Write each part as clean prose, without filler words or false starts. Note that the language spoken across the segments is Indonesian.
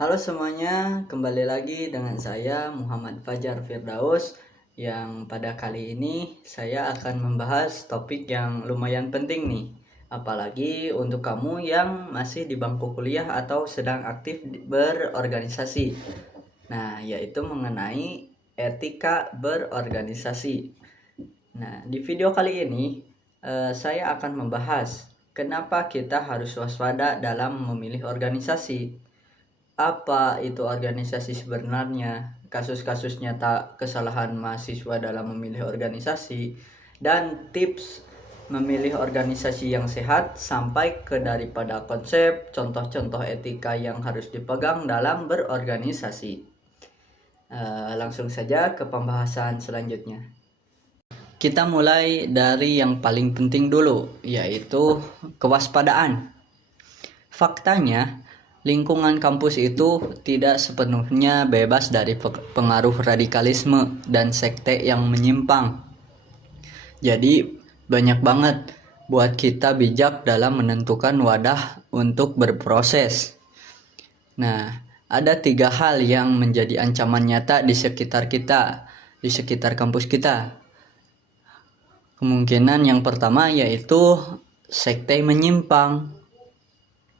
Halo semuanya, kembali lagi dengan saya Muhammad Fajar Firdaus yang pada kali ini saya akan membahas topik yang lumayan penting nih. Apalagi untuk kamu yang masih di bangku kuliah atau sedang aktif berorganisasi. Nah, yaitu mengenai etika berorganisasi. Nah, di video kali ini saya akan membahas kenapa kita harus waspada dalam memilih organisasi, apa itu organisasi sebenarnya, kasus-kasus nyata kesalahan mahasiswa dalam memilih organisasi, dan tips memilih organisasi yang sehat sampai ke daripada konsep, contoh-contoh etika yang harus dipegang dalam berorganisasi. Langsung saja ke pembahasan selanjutnya. Kita mulai dari yang paling penting dulu, yaitu kewaspadaan. Faktanya, lingkungan kampus itu tidak sepenuhnya bebas dari pengaruh radikalisme dan sekte yang menyimpang. Jadi, banyak banget buat kita bijak dalam menentukan wadah untuk berproses. Nah, ada 3 hal yang menjadi ancaman nyata di sekitar kita, di sekitar kampus kita. Kemungkinan yang pertama yaitu sekte menyimpang,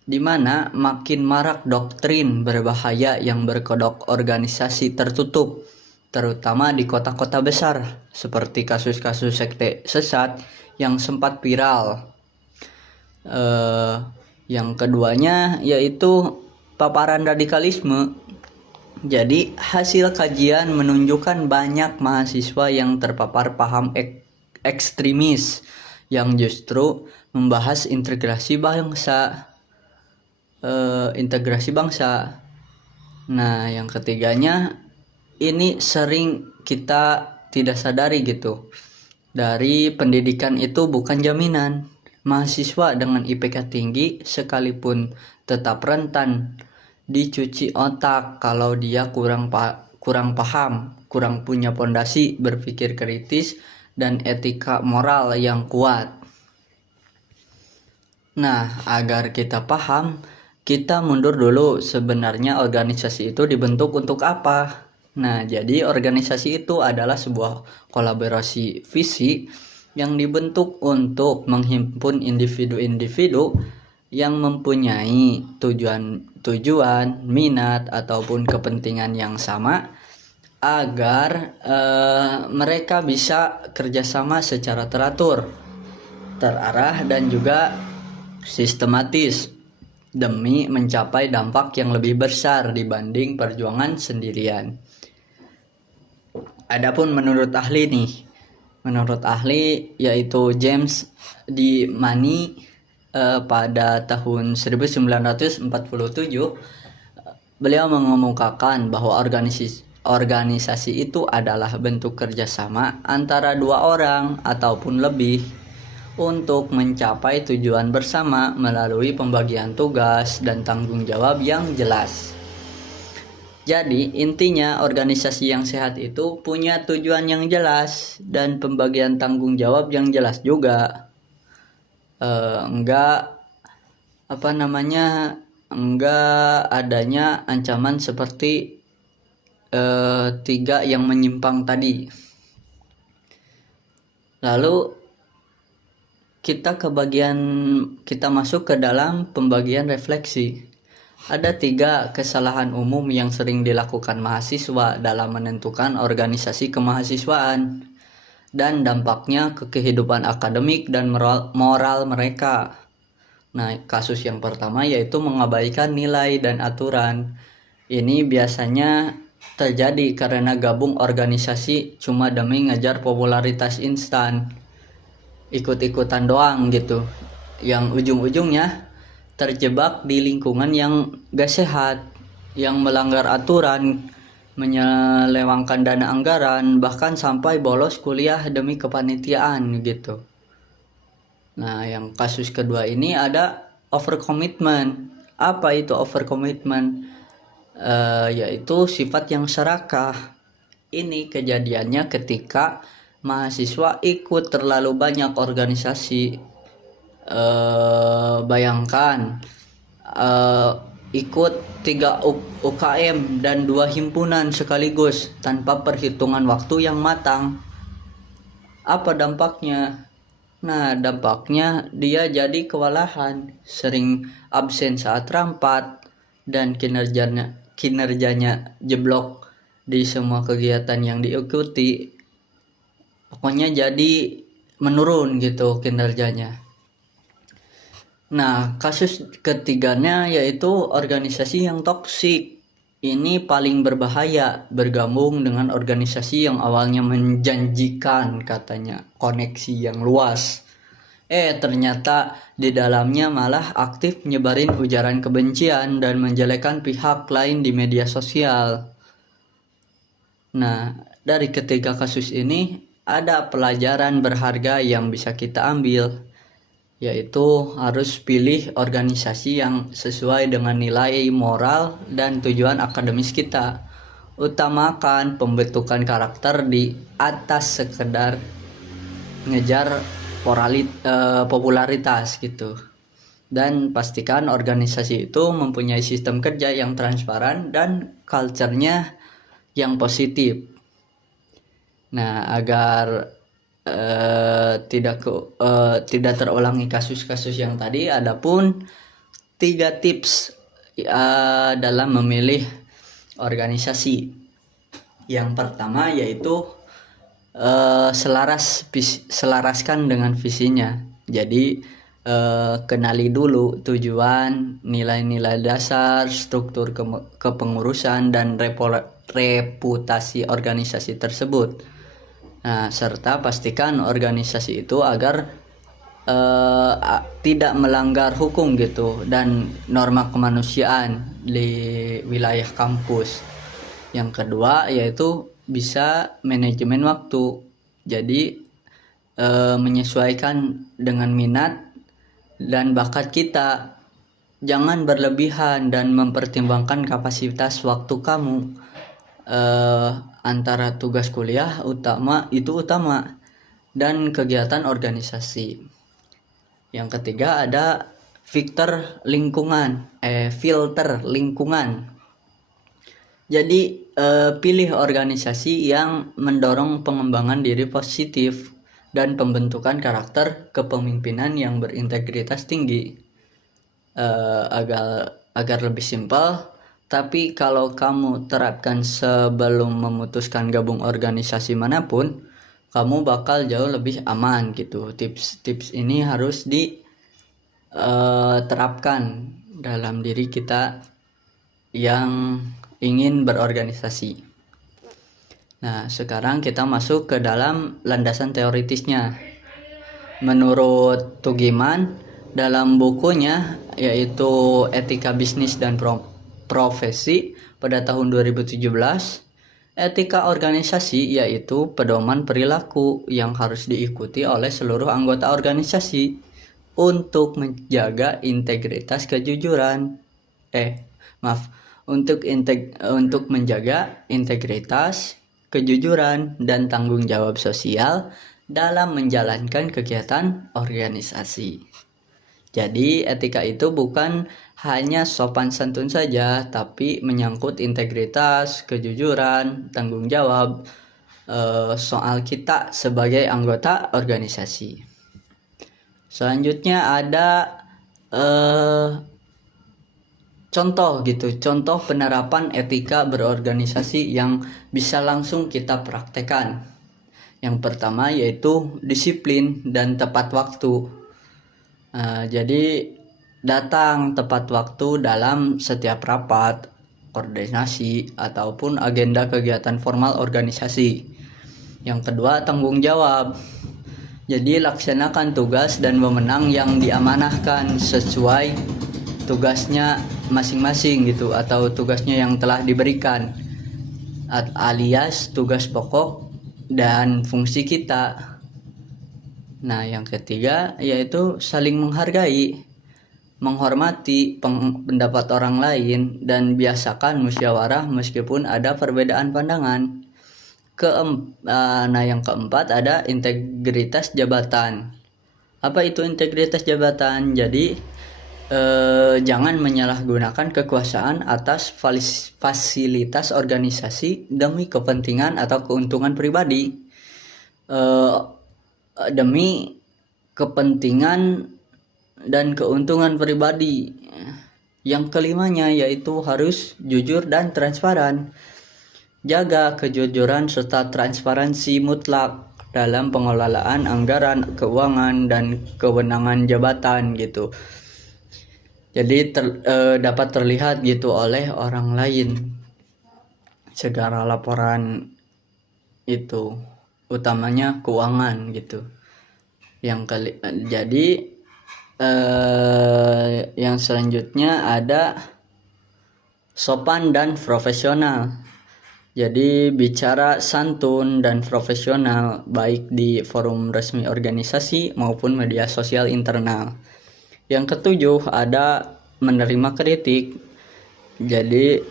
di mana makin marak doktrin berbahaya yang berkodok organisasi tertutup, terutama di kota-kota besar, seperti kasus-kasus sekte sesat yang sempat viral. Yang keduanya yaitu paparan radikalisme. Jadi hasil kajian menunjukkan banyak mahasiswa yang terpapar paham ekstremis yang justru membahas integrasi bangsa. Nah, yang ketiganya ini sering kita tidak sadari gitu. Dari pendidikan itu bukan jaminan. Mahasiswa dengan IPK tinggi sekalipun tetap rentan dicuci otak kalau dia kurang paham, kurang punya pondasi berpikir kritis dan etika moral yang kuat. Nah, agar kita paham, kita mundur dulu, sebenarnya organisasi itu dibentuk untuk apa. Nah, jadi organisasi itu adalah sebuah kolaborasi visi yang dibentuk untuk menghimpun individu-individu yang mempunyai tujuan, minat ataupun kepentingan yang sama, agar mereka bisa kerjasama secara teratur, terarah dan juga sistematis demi mencapai dampak yang lebih besar dibanding perjuangan sendirian. Adapun menurut ahli yaitu James D. Money pada tahun 1947, beliau mengemukakan bahwa organisasi itu adalah bentuk kerjasama antara 2 orang ataupun lebih untuk mencapai tujuan bersama melalui pembagian tugas dan tanggung jawab yang jelas. Jadi intinya organisasi yang sehat itu punya tujuan yang jelas dan pembagian tanggung jawab yang jelas juga. Enggak adanya ancaman seperti 3 yang menyimpang tadi. Lalu kita masuk ke dalam pembagian refleksi. Ada 3 kesalahan umum yang sering dilakukan mahasiswa dalam menentukan organisasi kemahasiswaan dan dampaknya ke kehidupan akademik dan moral mereka. Nah, kasus yang pertama yaitu mengabaikan nilai dan aturan. Ini biasanya terjadi karena gabung organisasi cuma demi ngejar popularitas instan, ikut-ikutan doang gitu, yang ujung-ujungnya terjebak di lingkungan yang gak sehat, yang melanggar aturan, menyelewengkan dana anggaran, bahkan sampai bolos kuliah demi kepanitiaan gitu. Nah, yang kasus kedua ini ada overcommitment. Apa itu overcommitment? Yaitu sifat yang serakah. Ini kejadiannya ketika mahasiswa ikut terlalu banyak organisasi. Bayangkan ikut 3 UKM dan 2 himpunan sekaligus tanpa perhitungan waktu yang matang. Apa dampaknya? Nah, dampaknya dia jadi kewalahan, sering absen saat rapat, dan kinerjanya jeblok di semua kegiatan yang diikuti. Pokoknya jadi menurun gitu kinerjanya. Nah, kasus ketiganya yaitu organisasi yang toksik. Ini paling berbahaya, bergabung dengan organisasi yang awalnya menjanjikan katanya koneksi yang luas. Ternyata di dalamnya malah aktif nyebarin ujaran kebencian dan menjelekkan pihak lain di media sosial. Nah, dari ketiga kasus ini ada pelajaran berharga yang bisa kita ambil, yaitu harus pilih organisasi yang sesuai dengan nilai moral dan tujuan akademis kita. Utamakan pembentukan karakter di atas sekedar ngejar popularitas gitu. Dan pastikan organisasi itu mempunyai sistem kerja yang transparan dan culture-nya yang positif. Nah, agar tidak terulangi kasus-kasus yang tadi, adapun 3 tips dalam memilih organisasi. Yang pertama yaitu selaraskan dengan visinya. Jadi kenali dulu tujuan, nilai-nilai dasar, struktur kepengurusan, dan reputasi organisasi tersebut. Nah, serta pastikan organisasi itu agar tidak melanggar hukum gitu dan norma kemanusiaan di wilayah kampus. Yang kedua yaitu bisa manajemen waktu. Jadi menyesuaikan dengan minat dan bakat kita. Jangan berlebihan dan mempertimbangkan kapasitas waktu kamu. Antara tugas kuliah utama dan kegiatan organisasi. Yang ketiga ada filter lingkungan. Jadi pilih organisasi yang mendorong pengembangan diri positif dan pembentukan karakter kepemimpinan yang berintegritas tinggi. Agar lebih simpel, tapi kalau kamu terapkan sebelum memutuskan gabung organisasi manapun, kamu bakal jauh lebih aman gitu. Tips-tips ini harus diterapkan dalam diri kita yang ingin berorganisasi. Nah, sekarang kita masuk ke dalam landasan teoritisnya. Menurut Tugiman, dalam bukunya yaitu Etika Bisnis dan Profesi pada tahun 2017, etika organisasi yaitu pedoman perilaku yang harus diikuti oleh seluruh anggota organisasi untuk menjaga integritas untuk menjaga integritas, kejujuran, dan tanggung jawab sosial dalam menjalankan kegiatan organisasi. Jadi etika itu bukan hanya sopan santun saja, tapi menyangkut integritas, kejujuran, tanggung jawab soal kita sebagai anggota organisasi. Selanjutnya ada contoh penerapan etika berorganisasi yang bisa langsung kita praktekkan. Yang pertama yaitu disiplin dan tepat waktu. Jadi datang tepat waktu dalam setiap rapat, koordinasi, ataupun agenda kegiatan formal organisasi. Yang kedua, tanggung jawab. Jadi laksanakan tugas dan wewenang yang diamanahkan sesuai tugasnya masing-masing gitu, atau tugasnya yang telah diberikan, alias tugas pokok dan fungsi kita. Nah, yang ketiga yaitu saling menghargai, menghormati pendapat orang lain, dan biasakan musyawarah meskipun ada perbedaan pandangan. Nah, yang keempat ada integritas jabatan. Apa itu integritas jabatan? Jadi Jangan menyalahgunakan kekuasaan atas fasilitas organisasi demi kepentingan atau keuntungan pribadi. Demi kepentingan dan keuntungan pribadi. Yang kelimanya yaitu harus jujur dan transparan. Jaga kejujuran serta transparansi mutlak dalam pengelolaan anggaran, keuangan, dan kewenangan jabatan gitu. Jadi dapat terlihat gitu oleh orang lain segala laporan itu, utamanya keuangan gitu. Jadi yang selanjutnya ada sopan dan profesional. Jadi bicara santun dan profesional baik di forum resmi organisasi maupun media sosial internal. Yang ketujuh ada menerima kritik. Jadi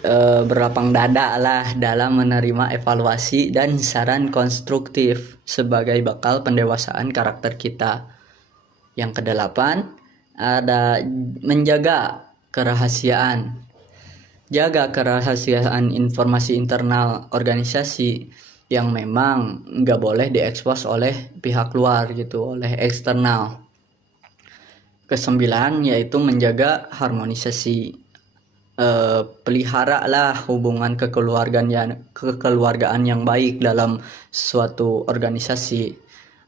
berlapang dada lah dalam menerima evaluasi dan saran konstruktif sebagai bekal pendewasaan karakter kita. Yang kedelapan ada menjaga kerahasiaan. Jaga kerahasiaan informasi internal organisasi yang memang nggak boleh diekspos oleh pihak luar gitu, oleh eksternal. Kesembilan yaitu menjaga harmonisasi. Pelihara lah hubungan kekeluargaan yang baik dalam suatu organisasi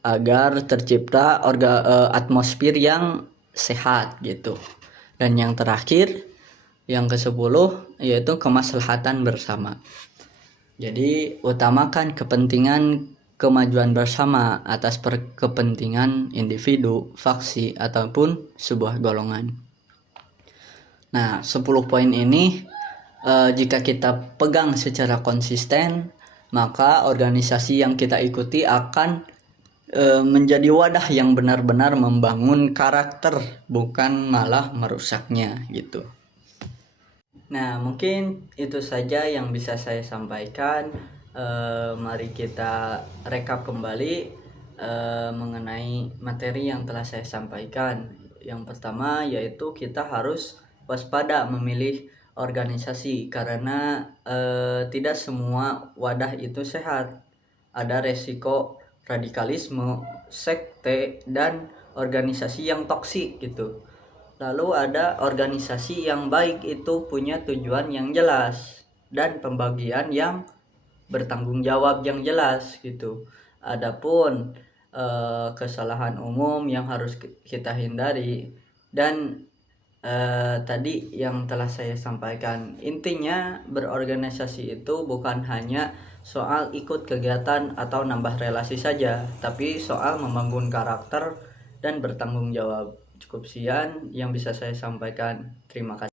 agar tercipta atmosfer yang sehat gitu. Dan yang terakhir, yang ke-10 yaitu kemaslahatan bersama. Jadi utamakan kepentingan kemajuan bersama atas kepentingan individu, faksi, ataupun sebuah golongan. Nah, 10 poin ini jika kita pegang secara konsisten, maka organisasi yang kita ikuti akan menjadi wadah yang benar-benar membangun karakter, bukan malah merusaknya gitu. Nah, mungkin itu saja yang bisa saya sampaikan. Mari kita rekap kembali mengenai materi yang telah saya sampaikan. Yang pertama yaitu kita harus waspada memilih organisasi karena tidak semua wadah itu sehat. Ada resiko radikalisme, sekte, dan organisasi yang toksik gitu. Lalu ada organisasi yang baik itu punya tujuan yang jelas dan pembagian yang bertanggung jawab yang jelas gitu. Adapun kesalahan umum yang harus kita hindari dan tadi yang telah saya sampaikan, intinya berorganisasi itu bukan hanya soal ikut kegiatan atau nambah relasi saja, tapi soal membangun karakter dan bertanggung jawab. Cukup sekian yang bisa saya sampaikan. Terima kasih.